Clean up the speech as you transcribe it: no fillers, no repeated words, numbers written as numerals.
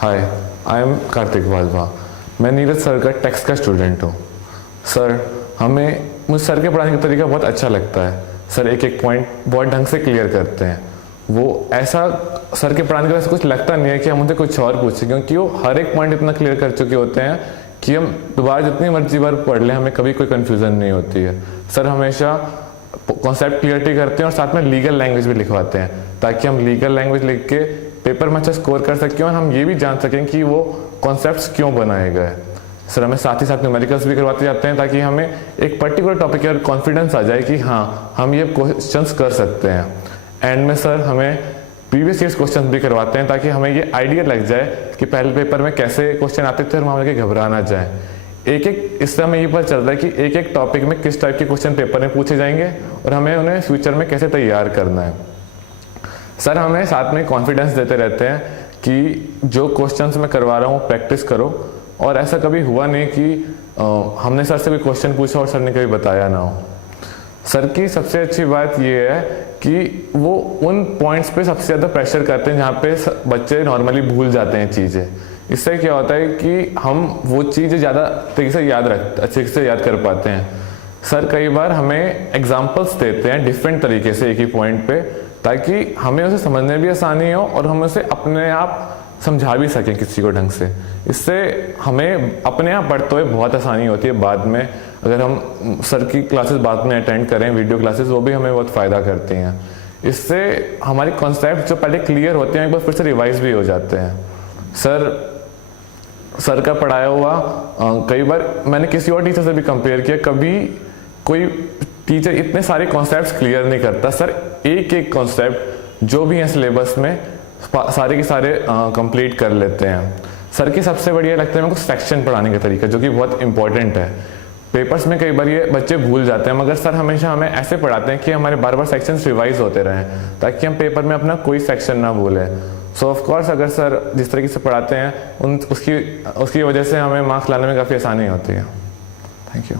Hi, I am Kartik वाजवा। मैं Neeraj sir का टेक्स्ट का स्टूडेंट हूँ। सर, मुझे सर के पढ़ाने का तरीका बहुत अच्छा लगता है। सर एक एक पॉइंट बहुत ढंग से क्लियर करते हैं। वो ऐसा सर के पढ़ाने का वैसे कुछ लगता नहीं है कि हम उनसे कुछ और पूछें, क्योंकि वो हर एक पॉइंट इतना क्लियर कर चुके होते हैं कि हम दोबारा जितनी मर्जी बार पढ़ लें हमें कभी कोई कन्फ्यूज़न नहीं होती है। सर हमेशा कॉन्सेप्ट क्लियरिटी करते हैं और साथ में लीगल लैंग्वेज भी लिखवाते हैं, ताकि हम लीगल लैंग्वेज लिख के पेपर में अच्छा स्कोर कर सकें और हम ये भी जान सकें कि वो कॉन्सेप्ट्स क्यों बनाए गए। सर हमें साथ ही साथ न्यूमेरिकल्स भी करवाते जाते हैं, ताकि हमें एक पर्टिकुलर टॉपिक पर कॉन्फिडेंस आ जाए कि हाँ, हम ये क्वेश्चंस कर सकते हैं। एंड में सर हमें प्रीवियस ईयर्स क्वेश्चन भी करवाते हैं, ताकि हमें ये आइडिया लग जाए कि पहले पेपर में कैसे क्वेश्चन आते थे और हम आगे घबरा ना जाए। इससे हमें ये पता चलता है कि एक एक टॉपिक में किस टाइप के क्वेश्चन पेपर में पूछे जाएंगे और हमें उन्हें फ्यूचर में कैसे तैयार करना है। सर हमें साथ में कॉन्फिडेंस देते रहते हैं कि जो क्वेश्चंस मैं करवा रहा हूँ प्रैक्टिस करो, और ऐसा कभी हुआ नहीं कि हमने सर से कोई क्वेश्चन पूछा और सर ने कभी बताया ना हो। सर की सबसे अच्छी बात ये है कि वो उन पॉइंट्स पे सबसे ज़्यादा प्रेशर करते हैं जहाँ पे बच्चे नॉर्मली भूल जाते हैं चीज़ें। इससे क्या होता है कि हम वो चीज़ें ज़्यादा अच्छे से याद कर पाते हैं। सर कई बार हमें एग्जाम्पल्स देते हैं डिफरेंट तरीके से एक ही पॉइंट पे, ताकि हमें उसे समझने भी आसानी हो और हम उसे अपने आप समझा भी सकें किसी को ढंग से। इससे हमें अपने आप पढ़ते हुए बहुत आसानी होती है। बाद में अगर हम सर की क्लासेस बाद में अटेंड करें, वीडियो क्लासेस, वो भी हमें बहुत फ़ायदा करती हैं। इससे हमारे कॉन्सेप्ट जो पहले क्लियर होते हैं एक बार फिर से रिवाइज भी हो जाते हैं। सर का पढ़ाया हुआ कई बार मैंने किसी और टीचर से भी कंपेयर किया, कभी कोई टीचर इतने सारे कॉन्सेप्ट्स क्लियर नहीं करता। सर एक एक कॉन्सेप्ट जो भी है सिलेबस में सारे के सारे कंप्लीट कर लेते हैं। सर की सबसे बढ़िया लगता है मेरे को सेक्शन पढ़ाने का तरीका, जो कि बहुत इंपॉर्टेंट है। पेपर्स में कई बार ये बच्चे भूल जाते हैं, मगर सर हमेशा हमें ऐसे पढ़ाते हैं कि हमारे बार बार सेक्शंस रिवाइज होते रहें, ताकि हम पेपर में अपना कोई सेक्शन ना भूलें। सो ऑफ कोर्स अगर सर जिस तरीके से पढ़ाते हैं उसकी वजह से हमें मार्क्स लाने में काफ़ी आसानी होती है। Thank you.